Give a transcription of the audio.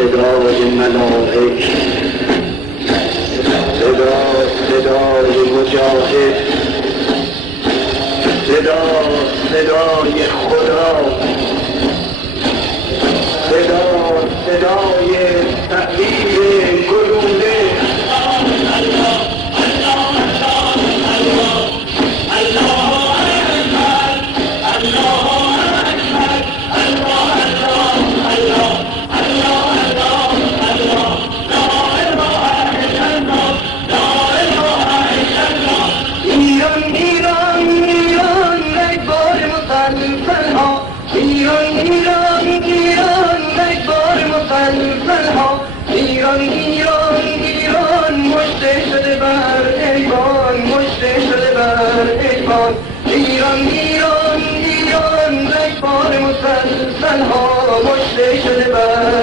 صدای ملائک، صدای مجاهد، صدای خدا، صدای تحریر گلوله. ایران ایران ایران مژده شده بر ایوان، مژده شده بر ایوان. ایران ایران ایران رگبار مسلسل ها مژده شده بر